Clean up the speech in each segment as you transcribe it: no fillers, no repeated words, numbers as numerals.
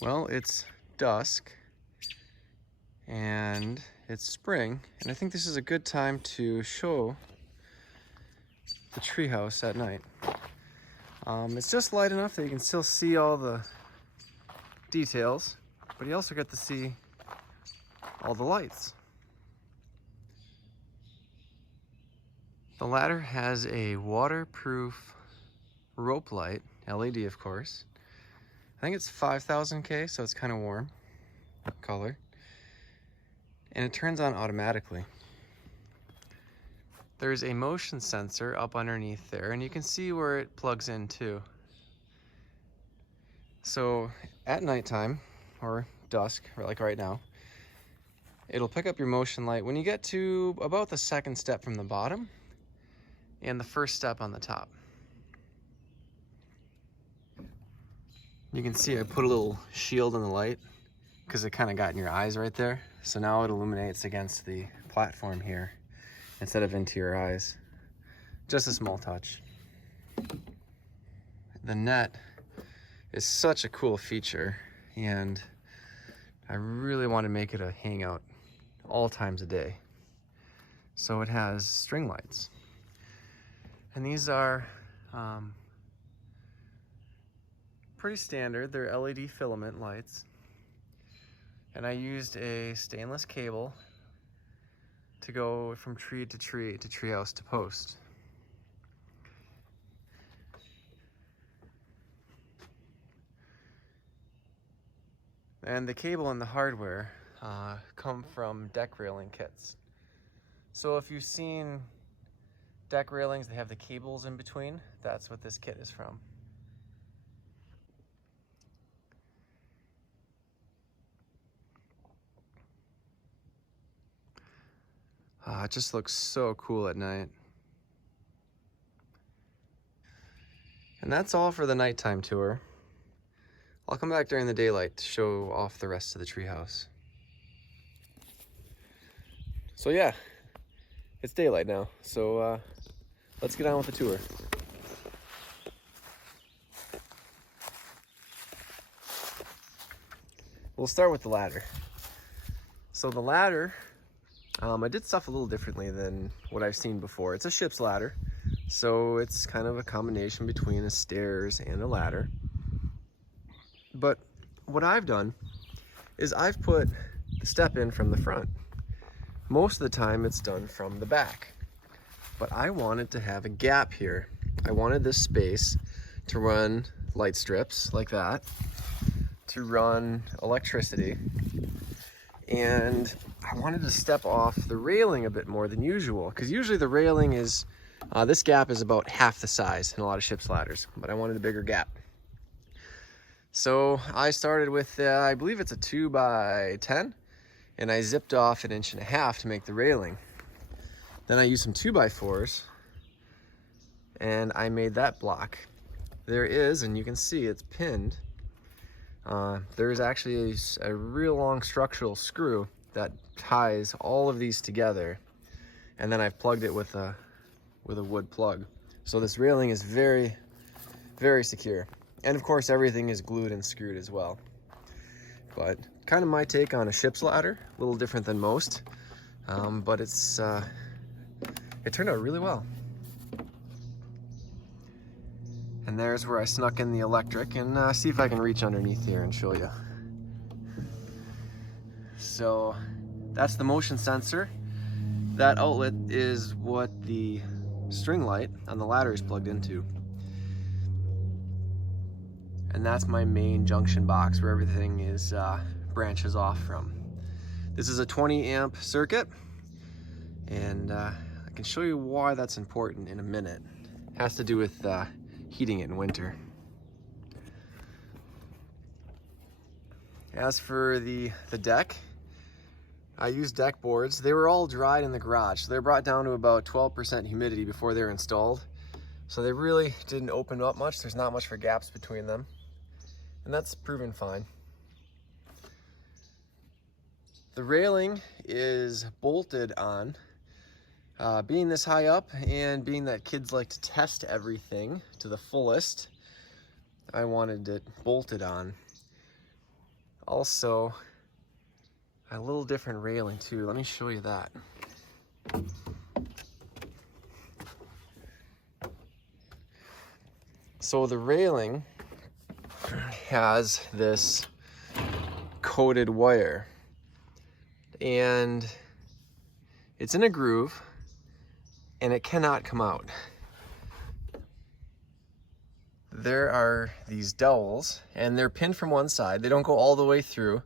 Well, it's dusk and it's spring, and I think this is a good time to show the treehouse at night. It's just light enough that you can still see all the details, but you also get to see all the lights. The ladder has a waterproof rope light, LED of course. I think it's 5000 K, so it's kind of warm color. And it turns on automatically. There's a motion sensor up underneath there, and you can see where it plugs in too. So at nighttime, or dusk, or like right now, it'll pick up your motion light when you get to about the second step from the bottom and the first step on the top. You can see I put a little shield on the light because it kind of got in your eyes right there. So now it illuminates against the platform here instead of into your eyes. Just a small touch. The net is such a cool feature, and I really want to make it a hangout all times a day. So it has string lights. And these are pretty standard. They're LED filament lights. And I used a stainless cable to go from tree to tree to treehouse to post. And the cable and the hardware come from deck railing kits. So if you've seen deck railings, they have the cables in between. That's what this kit is from. It just looks so cool at night. And that's all for the nighttime tour. I'll come back during the daylight to show off the rest of the treehouse. So yeah, it's daylight now, so let's get on with the tour. We'll start with the ladder. So the ladder, I did stuff a little differently than what I've seen before. It's a ship's ladder, so it's kind of a combination between a stairs and a ladder. But what I've done is I've put the step in from the front. Most of the time it's done from the back, but I wanted to have a gap here. I wanted this space to run light strips like that, to run electricity, and I wanted to step off the railing a bit more than usual, because usually the railing is, this gap is about half the size in a lot of ship's ladders, but I wanted a bigger gap. So I started with, I believe it's a 2x10, and I zipped off 1.5 inches to make the railing. Then I used some 2x4s, and I made that block. There is, and you can see it's pinned, there's actually a real long structural screw that ties all of these together, and then I've plugged it with a wood plug. So this railing is very, very secure. And of course everything is glued and screwed as well. But kind of my take on a ship's ladder, a little different than most, but it turned out really well. And there's where I snuck in the electric, and see if I can reach underneath here and show you. So that's the motion sensor. That outlet is what the string light on the ladder is plugged into. And that's my main junction box where everything is branches off from. This is a 20 amp circuit, and I can show you why that's important in a minute. It has to do with heating it in winter. As for the deck, I used deck boards. They were all dried in the garage. So they're brought down to about 12% humidity before they're installed. So they really didn't open up much. There's not much for gaps between them. And that's proven fine. The railing is bolted on. Being this high up and being that kids like to test everything to the fullest, I wanted it bolted on. also a little different railing too. Let me show you that. So the railing has this coated wire, and it's in a groove and it cannot come out. There are these dowels and they're pinned from one side. They don't go all the way through,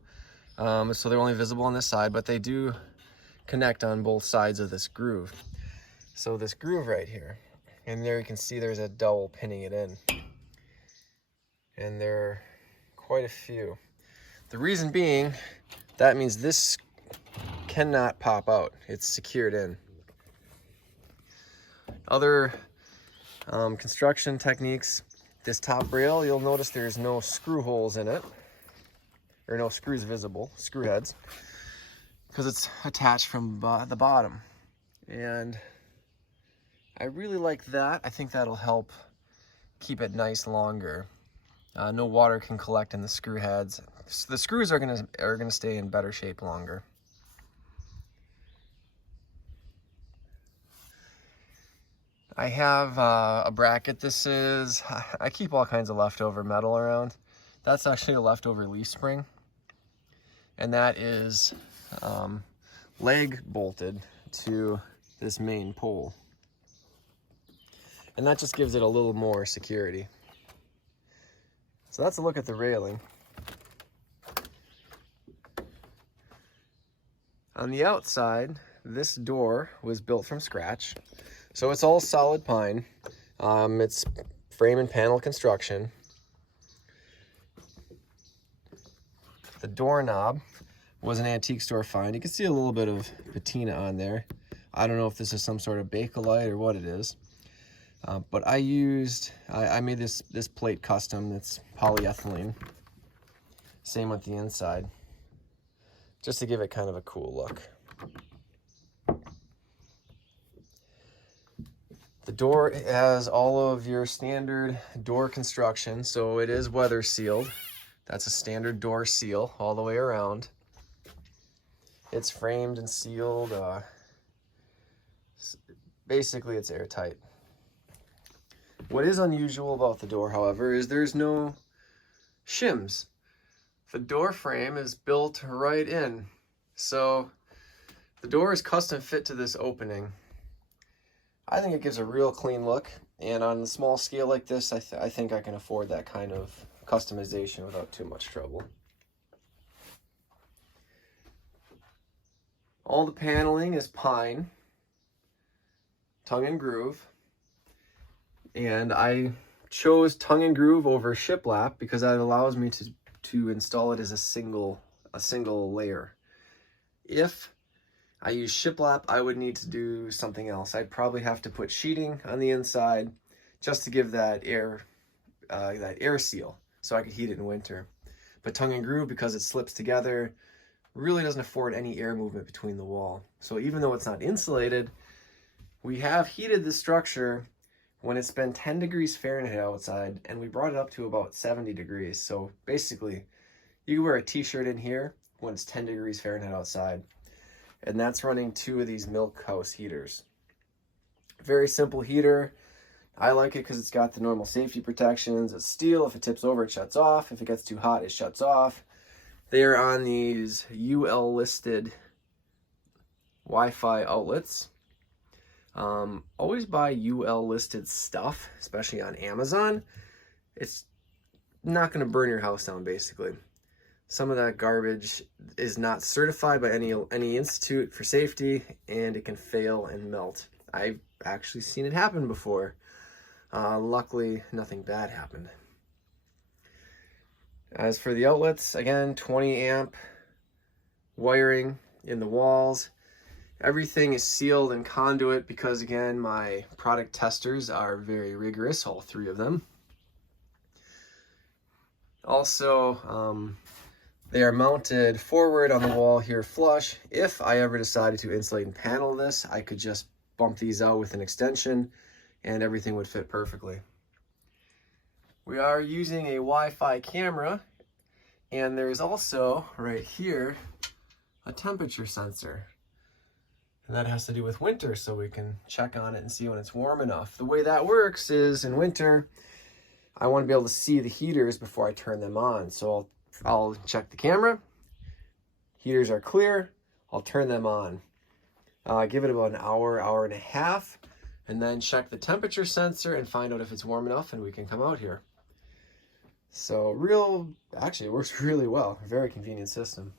so they're only visible on this side, but they do connect on both sides of this groove. So this groove right here, and there you can see there's a dowel pinning it in, and there are quite a few. The reason being, that means this cannot pop out. It's secured in. Other construction techniques, this top rail, you'll notice there's no screw holes in it, or no screws visible, screw heads, because it's attached from the bottom. And I really like that. I think that'll help keep it nice longer. No water can collect in the screw heads. So the screws are gonna stay in better shape longer. I have a bracket. This is, I keep all kinds of leftover metal around. That's actually a leftover leaf spring, and that is leg bolted to this main pole, and that just gives it a little more security. So that's a look at the railing. On the outside, this door was built from scratch. So it's all solid pine. It's frame and panel construction. The doorknob was an antique store find. You can see a little bit of patina on there. I don't know if this is some sort of Bakelite or what it is. But I made this plate custom. It's polyethylene. Same with the inside, just to give it kind of a cool look. The door has all of your standard door construction, so it is weather sealed. That's a standard door seal all the way around. It's framed and sealed. Basically, it's airtight. What is unusual about the door, however, is there's no shims. The door frame is built right in, so the door is custom fit to this opening. I think it gives a real clean look, and on a small scale like this, I think I can afford that kind of customization without too much trouble. All the paneling is pine, tongue and groove, and I chose tongue and groove over shiplap because that allows me to install it as a single layer. If I use shiplap, I would need to do something else. I'd probably have to put sheeting on the inside just to give that air seal so I could heat it in winter. But tongue and groove, because it slips together, really doesn't afford any air movement between the wall. So even though it's not insulated, we have heated the structure when it's been 10 degrees Fahrenheit outside, and we brought it up to about 70 degrees. So basically, you can wear a t-shirt in here when it's 10 degrees Fahrenheit outside. And that's running 2 of these milk house heaters. Very simple heater. I like it because it's got the normal safety protections. It's steel. If it tips over, it shuts off. If it gets too hot, it shuts off. They are on these UL listed Wi-Fi outlets. Always buy UL listed stuff, especially on Amazon. It's not going to burn your house down, basically. Some of that garbage is not certified by any institute for safety, and it can fail and melt. I've actually seen it happen before. Luckily, nothing bad happened. As for the outlets, again, 20 amp wiring in the walls. Everything is sealed in conduit because, again, my product testers are very rigorous, all 3 of them. Also, they are mounted forward on the wall here flush. If I ever decided to insulate and panel this, I could just bump these out with an extension and everything would fit perfectly. We are using a Wi-Fi camera And there's also right here a temperature sensor. And that has to do with winter, so we can check on it and see when it's warm enough. The way that works is in winter, I want to be able to see the heaters before I turn them on. So I'll check the camera. Heaters are clear. I'll turn them on. Give it about an hour, hour and a half, and then check the temperature sensor and find out if it's warm enough and we can come out here. So actually it works really well. Very convenient system.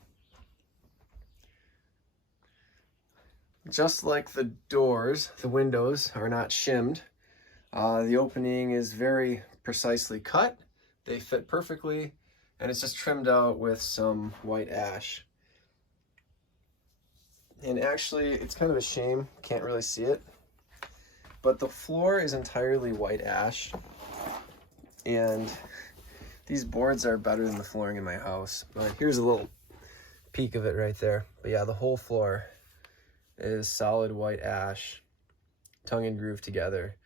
Just like the doors, the windows are not shimmed. The opening is very precisely cut. They fit perfectly, and it's just trimmed out with some white ash. And actually, it's kind of a shame, can't really see it, but the floor is entirely white ash, and these boards are better than the flooring in my house. Here's a little peek of it right there. But yeah, the whole floor is solid white ash, tongue and groove together.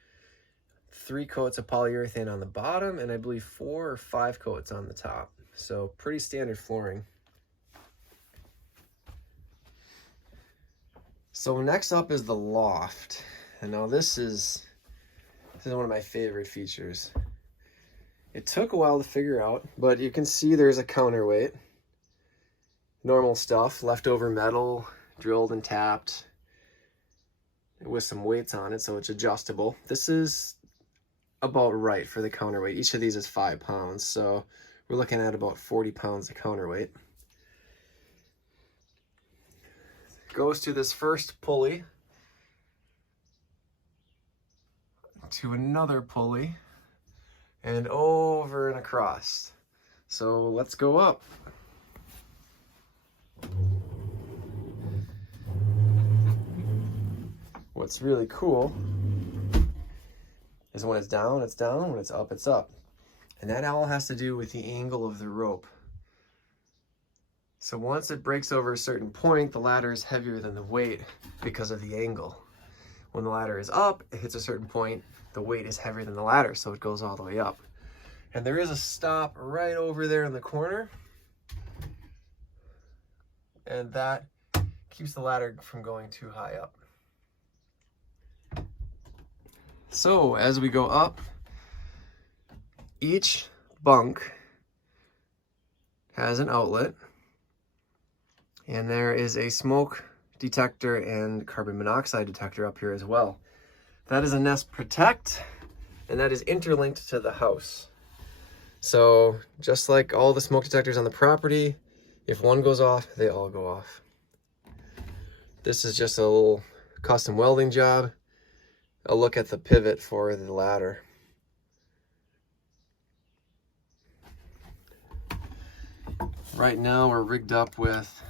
3 coats of polyurethane on the bottom, and I believe 4 or 5 coats on the top. So pretty standard flooring. So next up is the loft. And now this is one of my favorite features. It took a while to figure out, but you can see there's a counterweight. Normal stuff, leftover metal, drilled and tapped with some weights on it, so it's adjustable. This is about right for the counterweight. Each of these is 5 pounds, so we're looking at about 40 pounds of counterweight. Goes to this first pulley, to another pulley, and over and across. So let's go up. What's really cool is when it's down, it's down. When it's up, it's up. And that all has to do with the angle of the rope. So once it breaks over a certain point, the ladder is heavier than the weight because of the angle. When the ladder is up, it hits a certain point, the weight is heavier than the ladder, so it goes all the way up. And there is a stop right over there in the corner. And that keeps the ladder from going too high up. So as we go up, each bunk has an outlet, and there is a smoke detector and carbon monoxide detector up here as well. That is a Nest Protect, and that is interlinked to the house. So just like all the smoke detectors on the property, if one goes off, they all go off. This is just a little custom welding job. A look at the pivot for the ladder. Right now we're rigged up with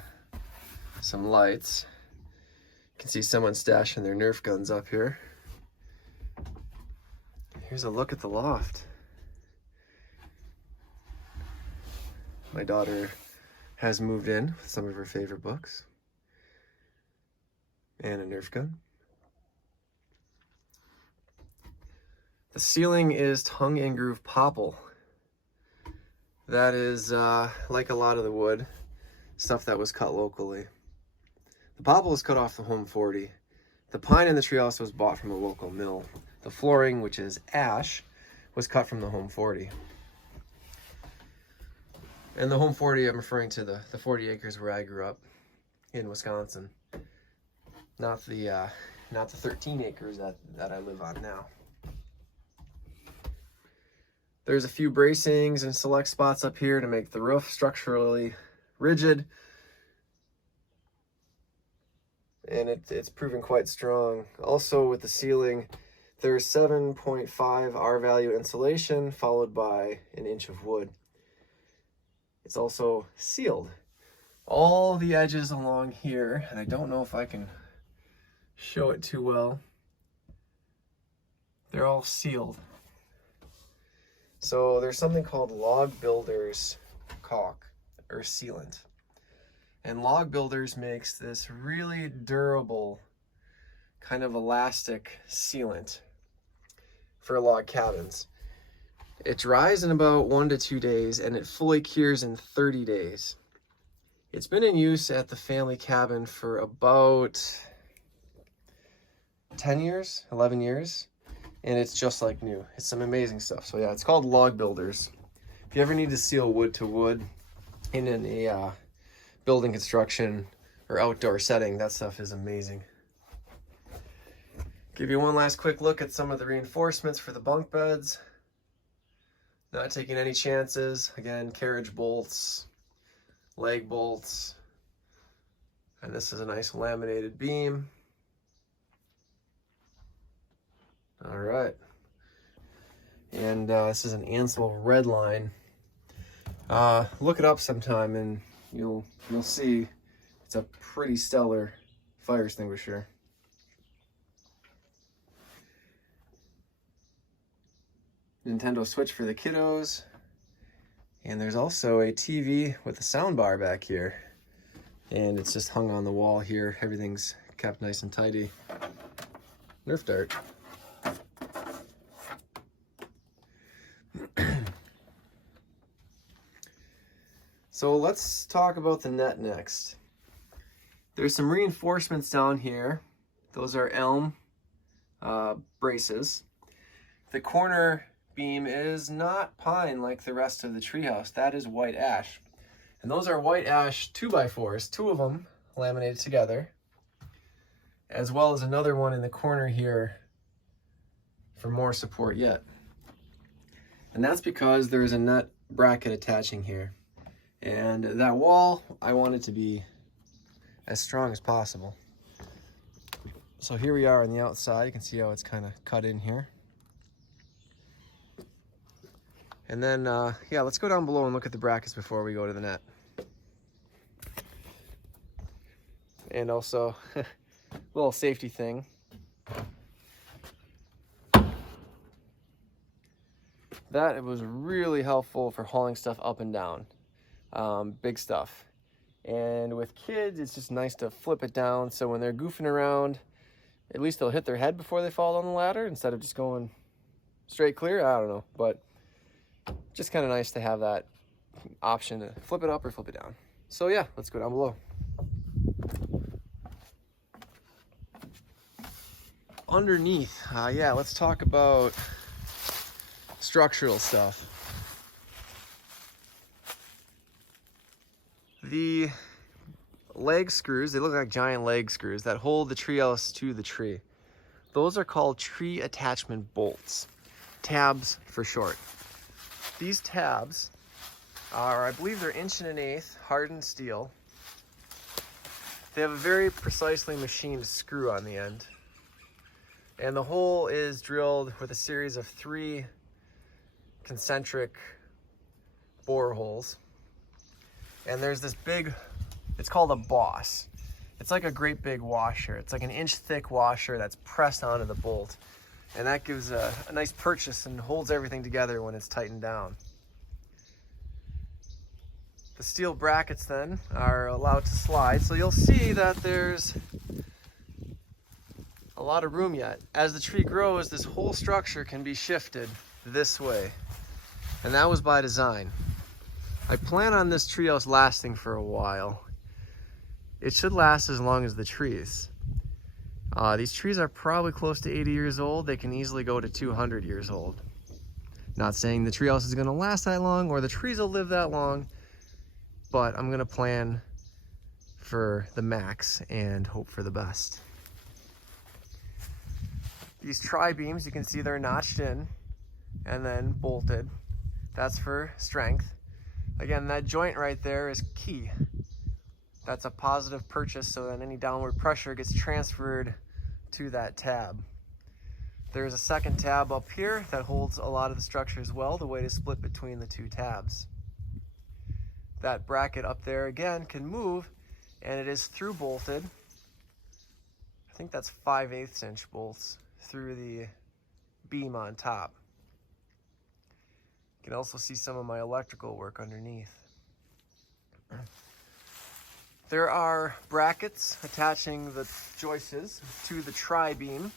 some lights. You can see someone stashing their Nerf guns up here. Here's a look at the loft. My daughter has moved in with some of her favorite books and a Nerf gun. The ceiling is tongue and groove popple. That is like a lot of the wood, stuff that was cut locally. The popple was cut off the Home 40. The pine in the treehouse was bought from a local mill. The flooring, which is ash, was cut from the Home 40. And the Home 40, I'm referring to the 40 acres where I grew up in Wisconsin. Not the 13 acres that I live on now. There's a few bracings and select spots up here to make the roof structurally rigid. And it's proven quite strong. Also with the ceiling, there's 7.5 R-value insulation followed by 1 inch of wood. It's also sealed. All the edges along here, and I don't know if I can show it too well, they're all sealed. So there's something called Log Builders caulk or sealant. And Log Builders makes this really durable kind of elastic sealant for log cabins. It dries in about 1 to 2 days, and it fully cures in 30 days. It's been in use at the family cabin for about 10 years, 11 years, and it's just like new. It's some amazing stuff. So yeah, it's called Log Builders. If you ever need to seal wood to wood in a building construction or outdoor setting, that stuff is amazing. Give you one last quick look at some of the reinforcements for the bunk beds. Not taking any chances. Again, carriage bolts, leg bolts, and this is a nice laminated beam. All right, and this is an Ansel red line. Look it up sometime, and you'll see it's a pretty stellar fire extinguisher. Nintendo Switch for the kiddos, and there's also a TV with a sound bar back here, and it's just hung on the wall here. Everything's kept nice and tidy. Nerf dart. So let's talk about the net next. There's some reinforcements down here. Those are elm braces. The corner beam is not pine like the rest of the treehouse. That is white ash. And those are white ash 2x4s, 2 of them laminated together, as well as another one in the corner here for more support yet. And that's because there is a nut bracket attaching here. And that wall, I want it to be as strong as possible. So here we are on the outside. You can see how it's kind of cut in here. And then, yeah, let's go down below and look at the brackets before we go to the net. And also, a little safety thing. That was really helpful for hauling stuff up and down, big stuff. And with kids, it's just nice to flip it down, so when they're goofing around, at least they'll hit their head before they fall down the ladder instead of just going straight clear. I don't know, but just kind of nice to have that option to flip it up or flip it down. So yeah, let's go down below. Underneath, yeah, let's talk about structural stuff. The leg screws, they look like giant leg screws that hold the treehouse to the tree. Those are called tree attachment bolts, tabs for short. These tabs are, I believe they're 1.125" hardened steel. They have a very precisely machined screw on the end. And the hole is drilled with a series of 3 concentric bore holes. And there's this big, it's called a boss. It's like a great big washer. It's like an 1-inch thick washer that's pressed onto the bolt. And that gives a nice purchase and holds everything together when it's tightened down. The steel brackets then are allowed to slide, so you'll see that there's a lot of room yet. As the tree grows, this whole structure can be shifted this way. And that was by design. I plan on this treehouse lasting for a while. It should last as long as the trees. These trees are probably close to 80 years old. They can easily go to 200 years old. Not saying the treehouse is gonna last that long or the trees will live that long, but I'm gonna plan for the max and hope for the best. These tri-beams, you can see they're notched in and then bolted. That's for strength. Again, that joint right there is key. That's a positive purchase, so that any downward pressure gets transferred to that tab. There's a second tab up here that holds a lot of the structure as well. The weight is split between the 2 tabs. That bracket up there again can move, and it is through bolted. I think that's 5/8 inch bolts through the beam on top. You can also see some of my electrical work underneath. There are brackets attaching the joists to the tri-beam.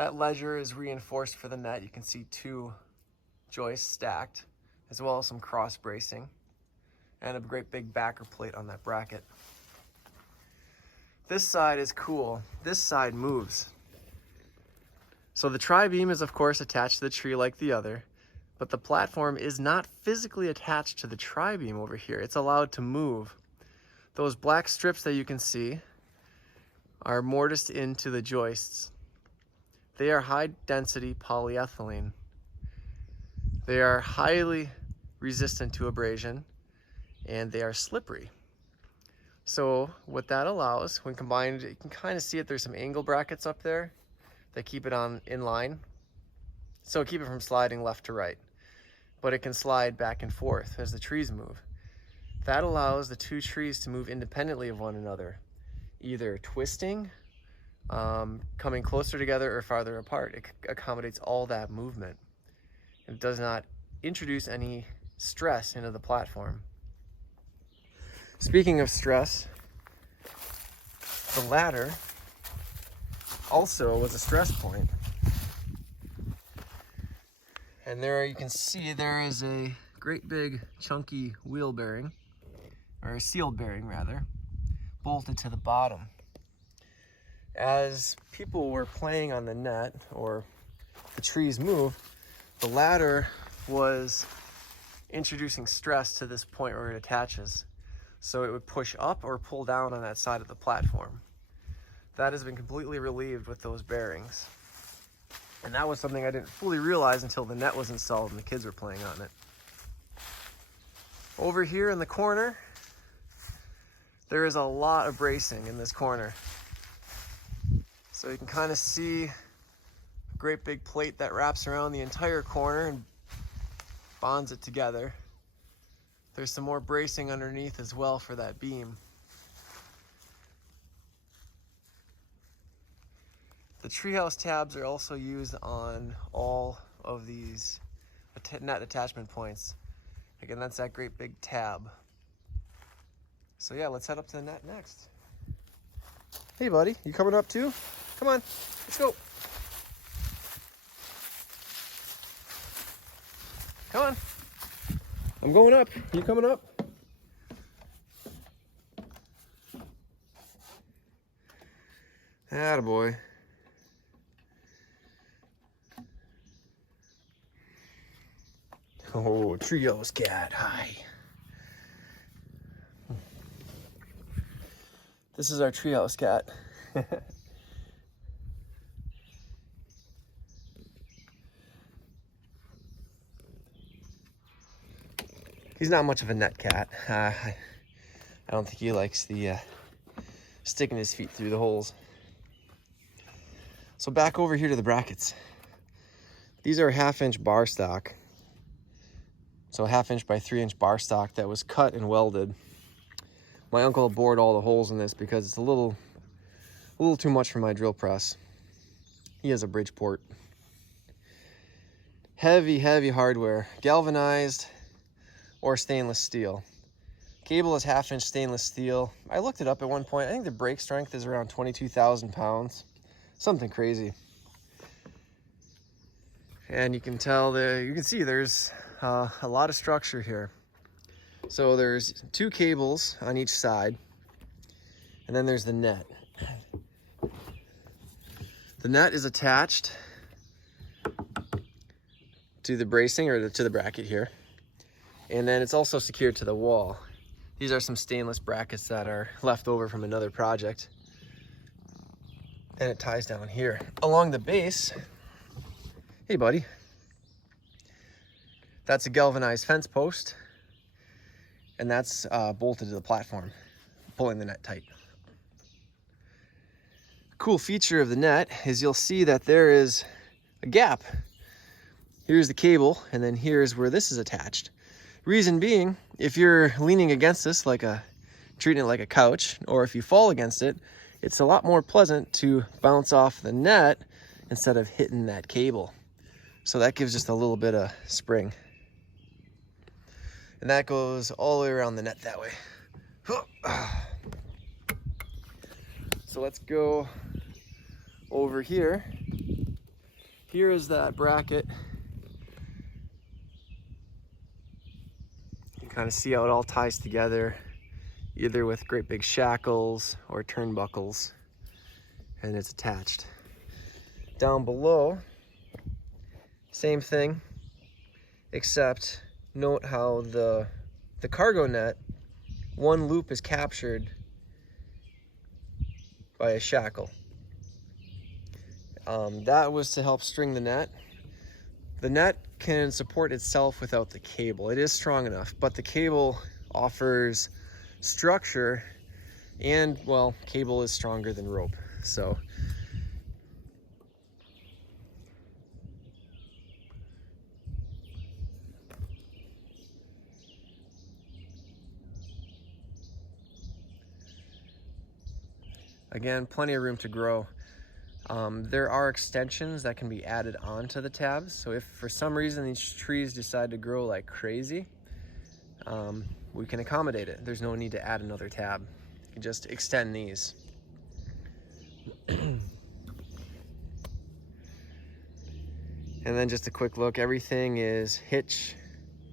That ledger is reinforced for the net. You can see 2 joists stacked, as well as some cross bracing, and a great big backer plate on that bracket. This side is cool. This side moves. So the tri-beam is of course attached to the tree like the other, but the platform is not physically attached to the tri-beam over here. It's allowed to move. Those black strips that you can see are mortised into the joists. They are high density polyethylene. They are highly resistant to abrasion, and they are slippery. So what that allows, when combined, you can kind of see it, there's some angle brackets up there that keep it in line. So keep it from sliding left to right, but it can slide back and forth as the trees move. That allows the 2 trees to move independently of one another, either twisting, coming closer together, or farther apart. It accommodates all that movement. It does not introduce any stress into the platform. Speaking of stress, the ladder also was a stress point. And there you can see there is a great big chunky wheel bearing, or a sealed bearing rather, bolted to the bottom. As people were playing on the net, or the trees move, the ladder was introducing stress to this point where it attaches. So it would push up or pull down on that side of the platform. That has been completely relieved with those bearings. And that was something I didn't fully realize until the net was installed and the kids were playing on it. Over here in the corner, there is a lot of bracing in this corner. So you can kind of see a great big plate that wraps around the entire corner and bonds it together. There's some more bracing underneath as well for that beam. The Treehouse tabs are also used on all of these net attachment points. Again, that's that great big tab. So yeah, let's head up to the net next. Hey buddy, you coming up too? Come on, let's go. Come on. I'm going up. You coming up? Attaboy. Oh, Treehouse cat, hi. This is our Treehouse cat. He's not much of a net cat. I don't think he likes the sticking his feet through the holes. So back over here to the brackets. These are a 1/2-inch bar stock. So a 1/2-inch by 3-inch bar stock that was cut and welded. My uncle bored all the holes in this because it's a little too much for my drill press. He has a Bridgeport. Heavy, heavy hardware, galvanized or stainless steel. Cable is 1/2-inch stainless steel. I looked it up at one point. I think the brake strength is around 22,000 pounds. Something crazy. And you can tell you can see there's a lot of structure here. So there's 2 cables on each side, and then there's the net. The net is attached to the bracing, or to the bracket here, and then it's also secured to the wall. These are some stainless brackets that are left over from another project, and it ties down here along the base. Hey buddy, that's a galvanized fence post, and that's bolted to the platform, pulling the net tight. Cool feature of the net is you'll see that there is a gap. Here's the cable, and then here's where this is attached. Reason being, if you're leaning against this treating it like a couch, or if you fall against it, it's a lot more pleasant to bounce off the net instead of hitting that cable. So that gives just a little bit of spring. And that goes all the way around the net that way. So let's go over here here is that bracket. You can kind of see how it all ties together, either with great big shackles or turnbuckles, and it's attached. Down below, same thing, except note how the cargo net, one loop is captured by a shackle. That was to help string the net. The net can support itself without the cable. It is strong enough, but the cable offers structure, and well, cable is stronger than rope. So again, plenty of room to grow. There are extensions that can be added onto the tabs. So if for some reason these trees decide to grow like crazy, we can accommodate it. There's no need to add another tab. You can just extend these. And then just a quick look, everything is hitch,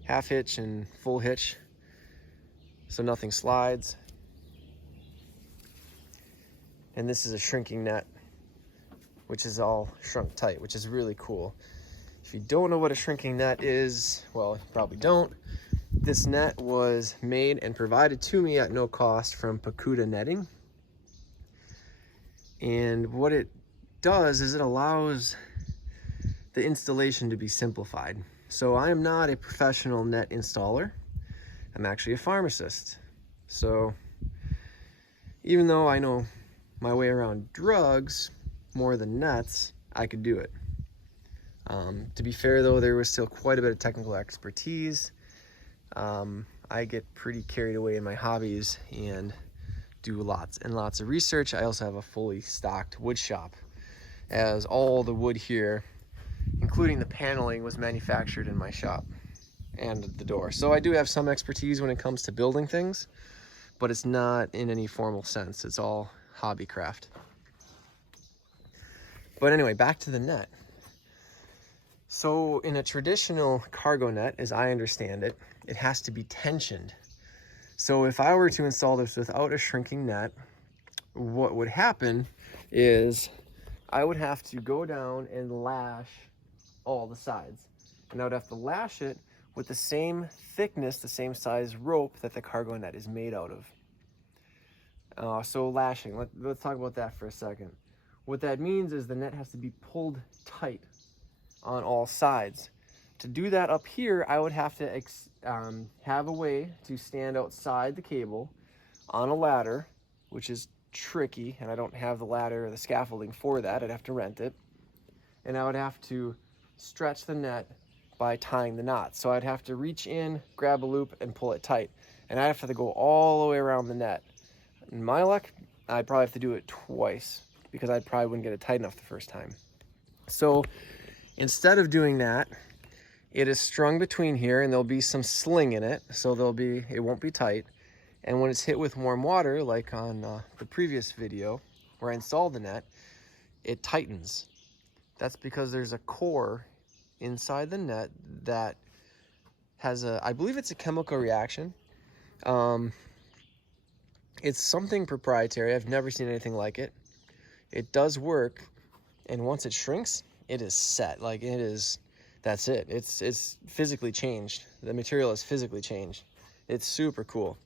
half hitch and full hitch. So nothing slides. And this is a shrinking net, which is all shrunk tight, which is really cool. If you don't know what a shrinking net is, well, you probably don't. This net was made and provided to me at no cost from Pakuta Netting. And what it does is it allows the installation to be simplified. So I am not a professional net installer. I'm actually a pharmacist. So even though I know my way around drugs more than nets, I could do it. To be fair though, there was still quite a bit of technical expertise. I get pretty carried away in my hobbies and do lots and lots of research. I also have a fully stocked wood shop, as all the wood here, including the paneling, was manufactured in my shop and the door. So I do have some expertise when it comes to building things, but it's not in any formal sense. It's all hobby craft. But anyway, back to the net. So in a traditional cargo net, as I understand it, it has to be tensioned. So if I were to install this without a shrinking net, what would happen is I would have to go down and lash all the sides. And I would have to lash it with the same thickness, the same size rope that the cargo net is made out of. So lashing, let's talk about that for a second. What that means is the net has to be pulled tight on all sides. To do that up here, I would have to have a way to stand outside the cable on a ladder, which is tricky, and I don't have the ladder or the scaffolding for that. I'd have to rent it. And I would have to stretch the net by tying the knot. So I'd have to reach in, grab a loop, and pull it tight. And I'd have to go all the way around the net. In my luck, I'd probably have to do it twice because I probably wouldn't get it tight enough the first time. So instead of doing that, it is strung between here, and there'll be some sling in it, so it won't be tight. And when it's hit with warm water, like on the previous video where I installed the net, it tightens. That's because there's a core inside the net that has I believe it's a chemical reaction. It's something proprietary. I've never seen anything like it. It does work, and once it shrinks, it is set. Like it is, that's it. It's physically changed. The material is physically changed. It's super cool.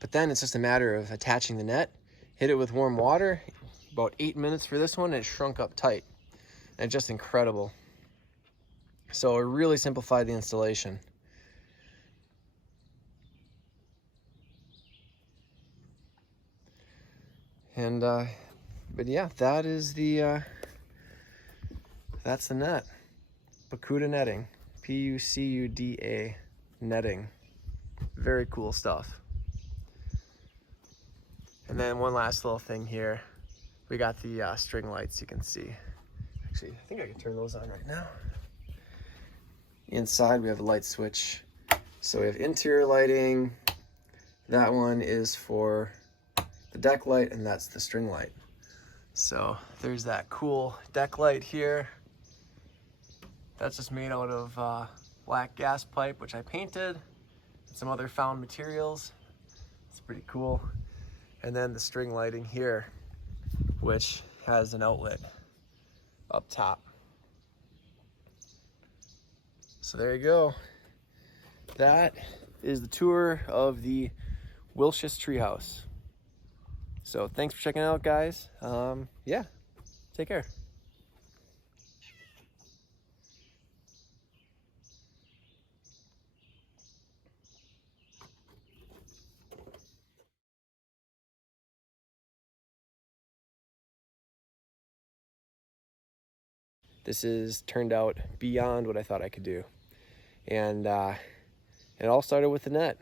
But then it's just a matter of attaching the net, hit it with warm water, about 8 minutes for this one, and it shrunk up tight. And it's just incredible. So it really simplified the installation. And but yeah, that is that's the net. Pakuta Netting, P-U-C-U-D-A netting. Very cool stuff. And then one last little thing here. We got the string lights, you can see. Actually, I think I can turn those on right now. Inside we have a light switch. So we have interior lighting. That one is for the deck light, and that's the string light. So there's that cool deck light here. That's just made out of black gas pipe, which I painted, and some other found materials. It's pretty cool. And then the string lighting here, which has an outlet up top. So there you go. That is the tour of the Wilshire Treehouse. So thanks for checking it out, guys. Yeah, take care. This has turned out beyond what I thought I could do. And it all started with the net.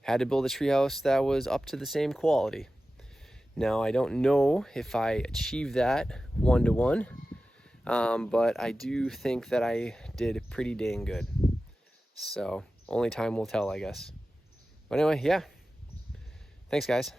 Had to build a treehouse that was up to the same quality. Now, I don't know if I achieved that one-to-one, but I do think that I did pretty dang good. So only time will tell, I guess. But anyway, yeah. Thanks, guys.